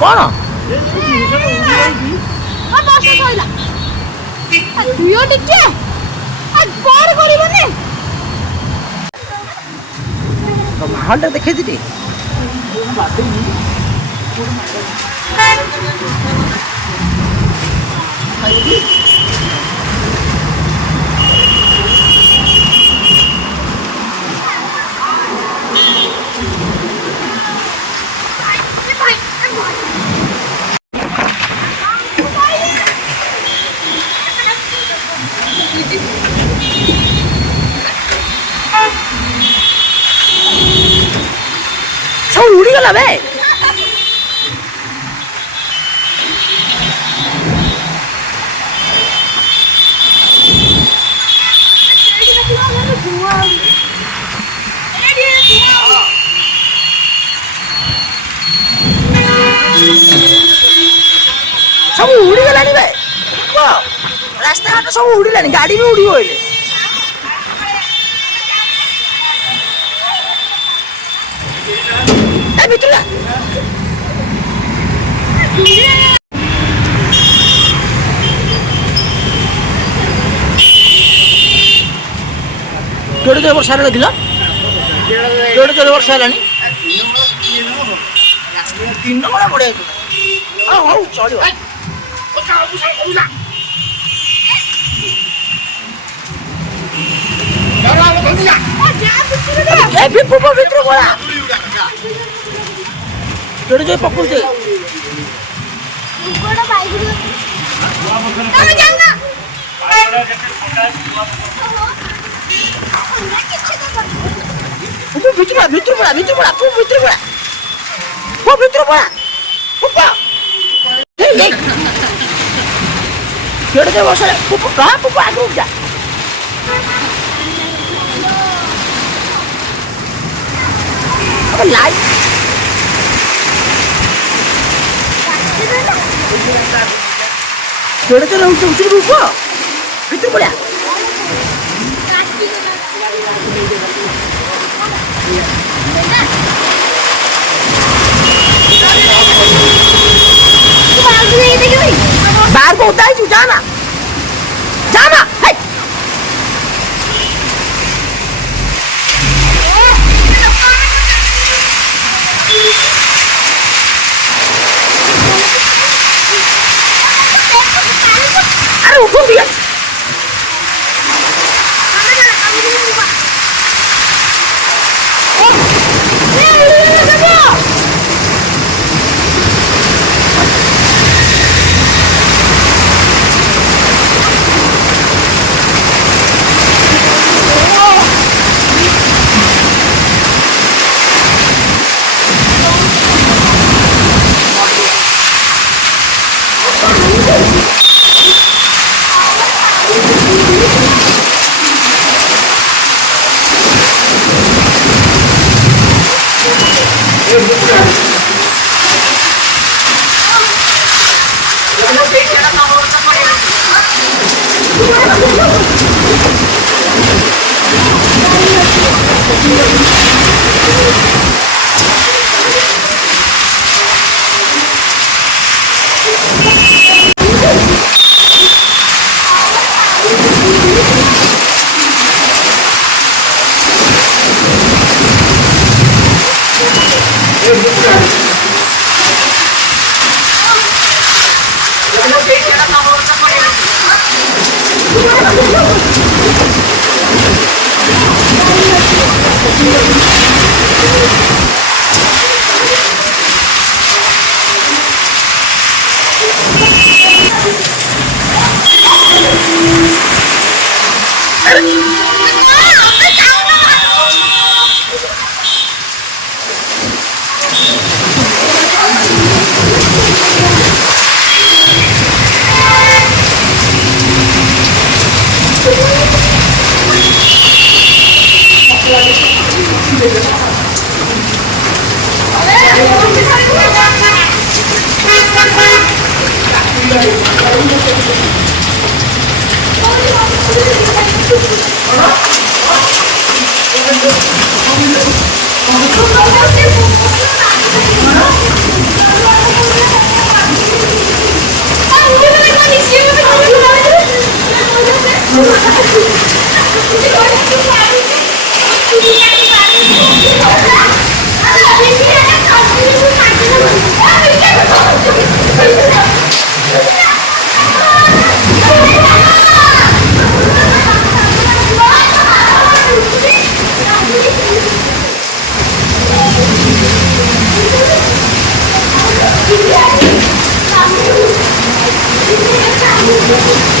କ'ଣ ମାହୋଲଟା ଦେଖେଇଛି ଟିକେ ସବୁ ଉଡ଼ିଗଲା ବେ ସବୁ ଉଡ଼ିଗଲାଣି ବେ ରାସ୍ତାଘାଟ ସବୁ ଉଡ଼ିଲାଣି ଗାଡ଼ି ବି ଉଡ଼ିବ ଏଇଲେ ଭିତରୁ କେଉଁଠି ବର୍ଷା ହେଲାଣି କିଲୋ କେଉଁଠି ବର୍ଷା ହେଲାଣି ଦିନ ବେଳା ବଢ଼ିଆ ହଉ ଚଳିବ ଭିତରୁ ପଳା କେଉଁଠି ଯାଇ ପକଉଛି ଭିତରୁ ପଳା କେଉଁଠି ଯାଇ ବର୍ଷା ଆଗକୁ ଯା ଲାଇଟ୍ କେଉଁଠି ତ ରହୁଛି ଭିତରୁ ପଳା ବାହାରକୁ ଓଦା ହେଇଛୁ ଯା ନା अरे उठो भैया Thank you.